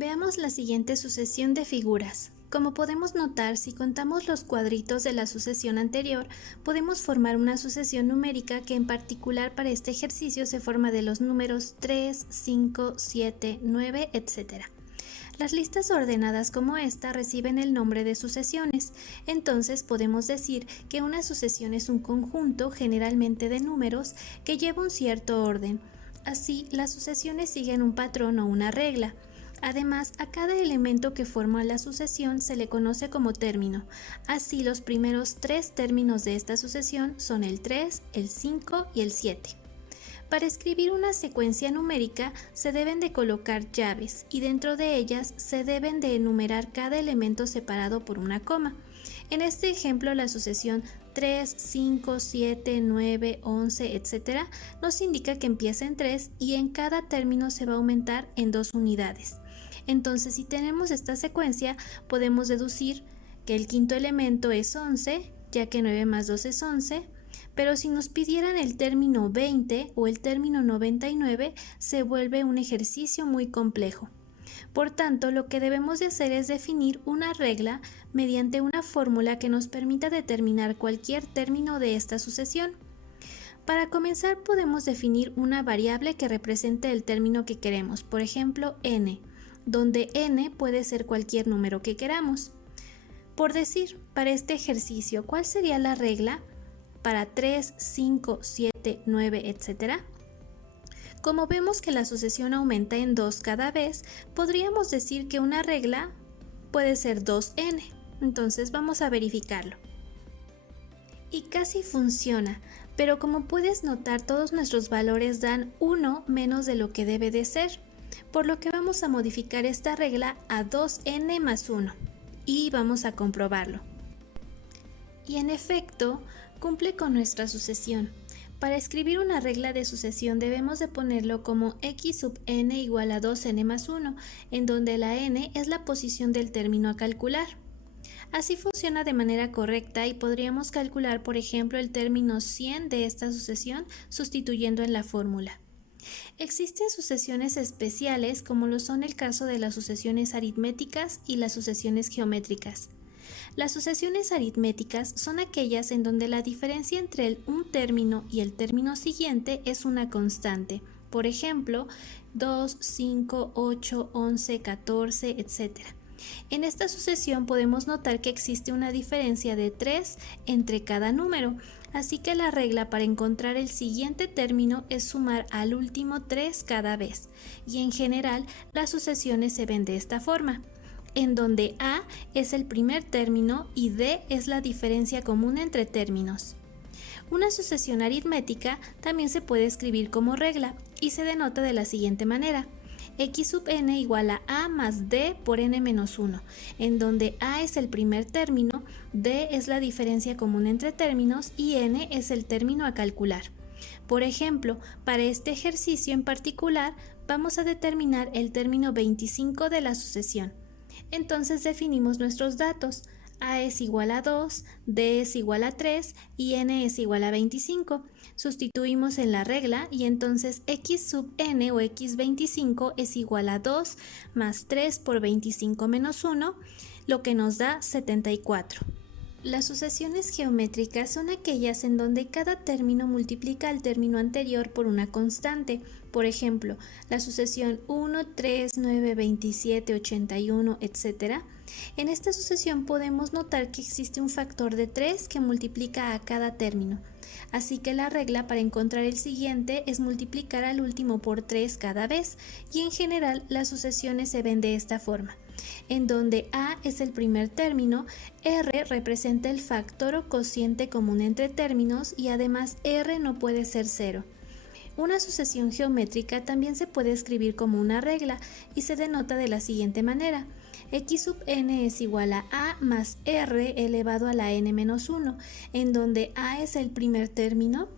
Veamos la siguiente sucesión de figuras. Como podemos notar, si contamos los cuadritos de la sucesión anterior, podemos formar una sucesión numérica que en particular para este ejercicio se forma de los números 3, 5, 7, 9, etc. Las listas ordenadas como esta reciben el nombre de sucesiones, entonces podemos decir que una sucesión es un conjunto generalmente de números que lleva un cierto orden. Así, las sucesiones siguen un patrón o una regla. Además, a cada elemento que forma la sucesión se le conoce como término. Así, los primeros tres términos de esta sucesión son el 3, el 5 y el 7. Para escribir una secuencia numérica se deben de colocar llaves y dentro de ellas se deben de enumerar cada elemento separado por una coma. En este ejemplo, la sucesión 3, 5, 7, 9, 11, etc. nos indica que empieza en 3 y en cada término se va a aumentar en 2 unidades. Entonces, si tenemos esta secuencia, podemos deducir que el quinto elemento es 11, ya que 9 más 2 es 11, pero si nos pidieran el término 20 o el término 99, se vuelve un ejercicio muy complejo. Por tanto, lo que debemos de hacer es definir una regla mediante una fórmula que nos permita determinar cualquier término de esta sucesión. Para comenzar, podemos definir una variable que represente el término que queremos, por ejemplo, n, donde n puede ser cualquier número que queramos. Por decir, para este ejercicio, ¿cuál sería la regla para 3, 5, 7, 9, etc.? Como vemos que la sucesión aumenta en 2 cada vez, podríamos decir que una regla puede ser 2n. Entonces vamos a verificarlo. Y casi funciona, pero como puedes notar, todos nuestros valores dan 1 menos de lo que debe de ser, por lo que vamos a modificar esta regla a 2n más 1 y vamos a comprobarlo. Y en efecto, cumple con nuestra sucesión. Para escribir una regla de sucesión debemos de ponerlo como x sub n igual a 2n más 1, en donde la n es la posición del término a calcular. Así funciona de manera correcta y podríamos calcular, por ejemplo, el término 100 de esta sucesión sustituyendo en la fórmula. Existen sucesiones especiales, como lo son el caso de las sucesiones aritméticas y las sucesiones geométricas. Las sucesiones aritméticas son aquellas en donde la diferencia entre un término y el término siguiente es una constante. Por ejemplo, 2, 5, 8, 11, 14, etc. En esta sucesión podemos notar que existe una diferencia de 3 entre cada número, así que la regla para encontrar el siguiente término es sumar al último 3 cada vez, y en general las sucesiones se ven de esta forma, en donde A es el primer término y D es la diferencia común entre términos. Una sucesión aritmética también se puede escribir como regla y se denota de la siguiente manera: x sub n igual a más d por n menos 1, en donde a es el primer término, d es la diferencia común entre términos y n es el término a calcular. Por ejemplo, para este ejercicio en particular, vamos a determinar el término 25 de la sucesión. Entonces definimos nuestros datos. A es igual a 2, D es igual a 3 y N es igual a 25. Sustituimos en la regla y entonces X sub N o X25 es igual a 2 más 3 por 25 menos 1, lo que nos da 74. Las sucesiones geométricas son aquellas en donde cada término multiplica al término anterior por una constante. Por ejemplo, la sucesión 1, 3, 9, 27, 81, etc. En esta sucesión podemos notar que existe un factor de 3 que multiplica a cada término. Así que la regla para encontrar el siguiente es multiplicar al último por 3 cada vez, y en general las sucesiones se ven de esta forma, en donde A es el primer término, R representa el factor o cociente común entre términos y además R no puede ser 0. Una sucesión geométrica también se puede escribir como una regla y se denota de la siguiente manera: x sub n es igual a más r elevado a la n menos 1, en donde a es el primer término,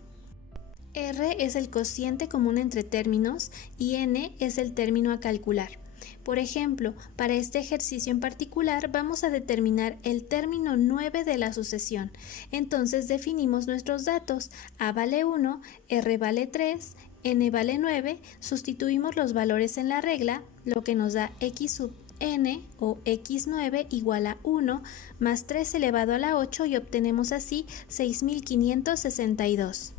r es el cociente común entre términos y n es el término a calcular. Por ejemplo, para este ejercicio en particular vamos a determinar el término 9 de la sucesión. Entonces definimos nuestros datos: a vale 1, r vale 3 n vale 9, sustituimos los valores en la regla, lo que nos da x sub n o x9 igual a 1 más 3 elevado a la 8 y obtenemos así 6562.